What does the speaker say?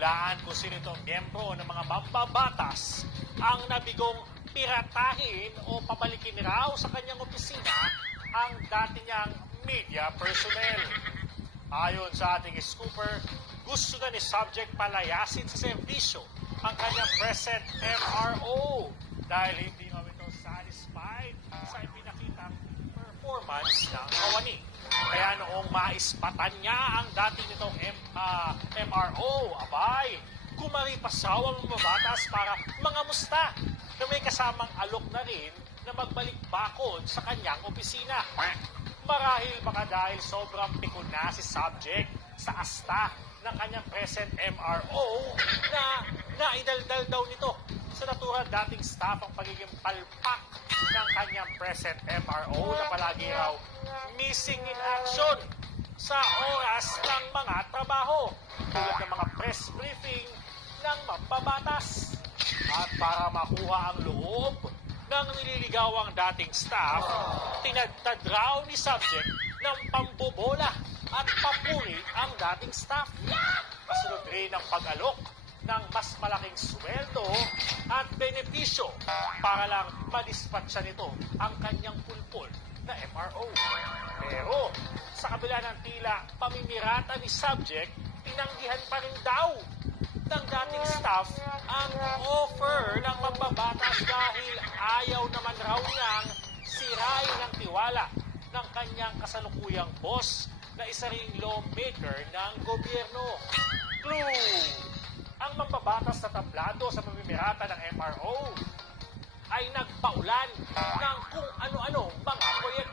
Nahulaan kung sino itong miyembro ng mga mambabatas ang nabigong piratahin o pabalikin raw sa kanyang opisina ang dati niyang media personnel. Ayon sa ating scooper, gusto na ni subject palayasin sa serbisyo ang kanyang present MRO dahil hindi nga ito satisfied sa ipinakitang performance ng kawani. Kaya noong maispatan niya ang dati nitong M, ah, MRO, abay, kumaripasaw ang mga batas para mga musta na may kasamang alok na rin na magbalik bakod sa kanyang opisina. Marahil baka dahil sobrang pikon na si subject sa asta ng kanyang present MRO na naidaldal daw nito sa naturang dating staff ang pagiging palpak ng kanyang present MRO na palagi raw missing in action sa oras ng mga trabaho tulad ng mga press briefing ng mambabatas. At para makuha ang loob ng nililigawang dating staff, tinagtad raw ni subject ng pambobola at papuri ang dating staff. Kasunod rin ang pag-alok ng mas malaking sweldo at benepisyo para lang madispatcha nito ang kanyang pulpol na MRO. Pero sa kabila ng tila pamimirata ni subject, tinanggihan pa rin daw ng dating staff ang offer ng mambabatas dahil ayaw naman raw niyang sirain ang tiwala ng kanyang kasalukuyang boss na isa ring lawmaker ng gobyerno. Clue! Sa pamimirata ng MRO ay nagpaulan ng kung ano-ano mga proyekto.